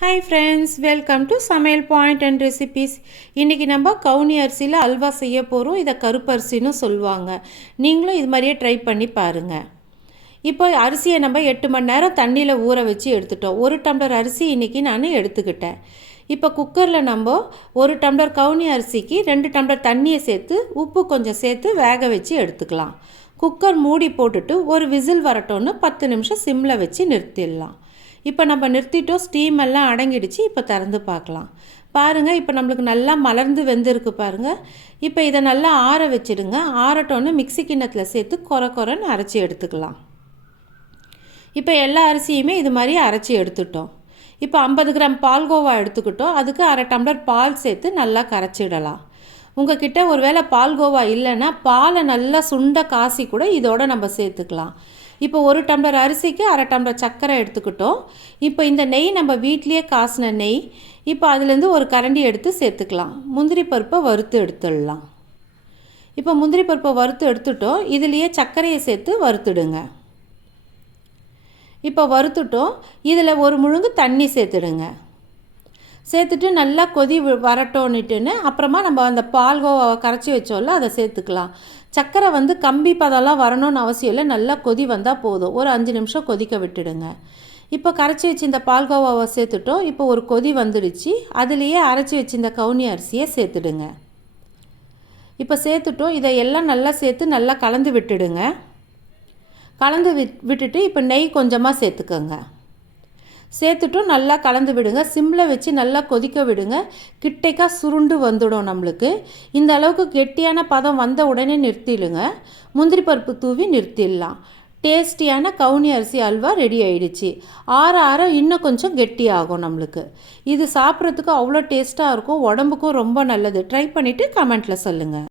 Hi friends, welcome to சமையல் point and recipes. இன்றைக்கி நம்ம கவுனி அரிசியில் அல்வா செய்ய போகிறோம். இதை கருப்பரிசின்னு சொல்லுவாங்க. நீங்களும் இது மாதிரியே ட்ரை பண்ணி பாருங்கள். இப்போ அரிசியை நம்ம 8 மணி நேரம் தண்ணியில் ஊற வச்சு எடுத்துட்டோம். 1 டம்ளர் அரிசி இன்றைக்கி நான் எடுத்துக்கிட்டேன். இப்போ குக்கரில் நம்ம 1 டம்ளர் கவுனி அரிசிக்கு 2 டம்ளர் தண்ணியை சேர்த்து உப்பு கொஞ்சம் சேர்த்து வேக வச்சு எடுத்துக்கலாம். குக்கர் மூடி போட்டுட்டு ஒரு விசில் வரட்டோன்னு 10 நிமிஷம் சிம்மில் வச்சு நிறுத்திடலாம். இப்போ நம்ம நிறுத்திட்டோம், ஸ்டீம் எல்லாம் அடங்கிடுச்சு. இப்போ திறந்து பார்க்கலாம். பாருங்கள், இப்போ நம்மளுக்கு நல்லா மலர்ந்து வெந்திருக்கு பாருங்கள். இப்போ இதை நல்லா ஆற வச்சுடுங்க. ஆறட்டோன்னு மிக்ஸி கிண்ணத்தில் சேர்த்து கொரன்னு அரைச்சி எடுத்துக்கலாம். இப்போ எல்லா அரிசியுமே இது மாதிரி அரைச்சி எடுத்துட்டோம். இப்போ 50 கிராம் பால்கோவா எடுத்துக்கிட்டோம். அதுக்கு அரை டம்ளர் பால் சேர்த்து நல்லா கரைச்சிடலாம். உங்கள் கிட்டே ஒரு வேளை பால்கோவா இல்லைன்னா பாலை நல்லா சுண்ட காசி கூட இதோட நம்ம சேர்த்துக்கலாம். இப்போ 1 டம்ளர் அரிசிக்கு அரை டம்ளர் சர்க்கரை எடுத்துக்கிட்டோம். இப்போ இந்த நெய் நம்ம வீட்லேயே காசின நெய். இப்போ அதுலேருந்து ஒரு கரண்டி எடுத்து சேர்த்துக்கலாம். முந்திரி பருப்பை வறுத்து எடுத்துடலாம். இப்போ முந்திரி பருப்பை வறுத்து எடுத்துட்டோம். இதுலேயே சர்க்கரையை சேர்த்து வறுத்துடுங்க. இப்போ வறுத்துட்டோம். இதில் ஒரு முழுங்கு தண்ணி சேர்த்துடுங்க. சேர்த்துட்டு நல்லா கொதி வரட்டோன்னுட்டுன்னு அப்புறமா நம்ம அந்த பால்கோவாவை கரைச்சி வச்சோம்ல அதை சேர்த்துக்கலாம். சர்க்கரை கம்பி பதம்லாம் வரணும்னு அவசியம் இல்லை. நல்லா கொதி வந்தால் போதும். ஒரு 5 நிமிஷம் கொதிக்க விட்டுடுங்க. இப்போ கரைச்சி வச்சு இந்த பால்கோவாவை சேர்த்துட்டோம். இப்போ ஒரு கொதி வந்துடுச்சு. அதுலேயே அரைச்சி வச்சு இந்த கவுனி அரிசியை சேர்த்துடுங்க. இப்போ சேர்த்துட்டோம். இதை எல்லாம் நல்லா சேர்த்து நல்லா கலந்து விட்டுடுங்க. கலந்து விட்டுட்டு இப்போ நெய் கொஞ்சமாக சேர்த்துக்கோங்க. சேர்த்துட்டும் நல்லா கலந்து விடுங்க. சிம்மில் வச்சு நல்லா கொதிக்க விடுங்க. கிட்டைக்கா சுருண்டு வந்துடும் நம்மளுக்கு. இந்த அளவுக்கு கெட்டியான பதம் வந்த உடனே நிறுத்திடுங்க. முந்திரி பருப்பு தூவி நிறுத்திடலாம். டேஸ்டியான கவுனி அரிசி அல்வா ரெடி ஆயிடுச்சு. ஆற இன்னும் கொஞ்சம் கெட்டியாகும் நம்மளுக்கு. இது சாப்பிட்றதுக்கு அவ்வளோ டேஸ்ட்டாக இருக்கும். உடம்புக்கும் ரொம்ப நல்லது. ட்ரை பண்ணிவிட்டு கமெண்ட்டில் சொல்லுங்கள்.